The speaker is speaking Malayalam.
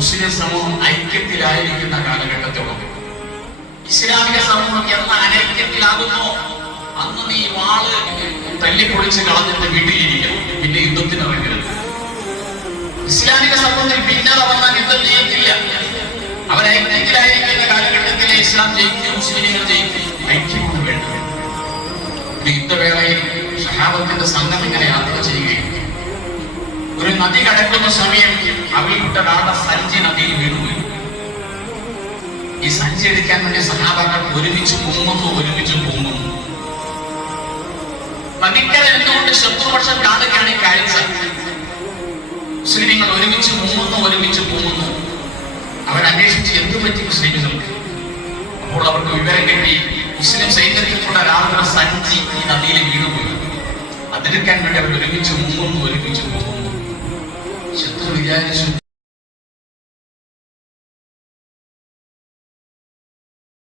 മുസ്ലിം സമൂഹം ഐക്യത്തിലായിരിക്കുന്ന കാലഘട്ടത്തോളം ഇസ്ലാമിക സമൂഹം എന്ന അനൈക്യത്തിലാകുന്നു അന്ന് നീ വാള് തല്ലിപ്പൊളിച്ച് കളഞ്ഞിട്ട് വീട്ടിലിരിക്കണം, പിന്നെ യുദ്ധത്തിന് ഇറങ്ങരുത്. ഇസ്ലാമിക സമൂഹത്തിൽ ഭിന്നത വന്നാൽ യുദ്ധം ചെയ്യത്തില്ല. അവർ ഐക്യത്തിലായിരിക്കുന്ന കാലഘട്ടത്തിലെ ഇസ്ലാം ജയിക്കും, മുസ്ലിങ്ങൾ ജയിക്കും. ഐക്യമാണ് വേണ്ടത്. ഒരു യുദ്ധവേളയിൽ സഹാബത്തിന്റെ സംഘം ഇങ്ങനെ യാത്ര ചെയ്യുകയും ഒരു നദി കടക്കുന്ന സമയം അവയിൽപ്പെട്ട ഒരാളുടെ സഞ്ചി നദിയിൽ വീണുപോയി. ഈ സഞ്ചി എടുക്കാൻ വേണ്ടി സഹാബാക്കൾ ഒരുമിച്ച് പൊങ്ങുന്നു. നദിക്കര എന്തുകൊണ്ട് ശത്രുപക്ഷം കാണുകയാണ് ഈ കാഴ്ച. മുസ്ലിങ്ങൾ ഒരുമിച്ച് പൊങ്ങുന്നു. അവരന്വേഷിച്ച് എന്തു പറ്റി മുസ്ലിങ്ങൾക്ക്. അപ്പോൾ അവർക്ക് വിവരം കിട്ടി, മുസ്ലിം സൈന്യത്തിൽപ്പെട്ട ഒരാളുടെ സഞ്ചി ഈ നദിയിൽ വീണുപോയി. അതെടുക്കാൻ വേണ്ടി അവർ ഒരുമിച്ച് പൊങ്ങുന്നു. ശത്രു വിചാരിച്ചു,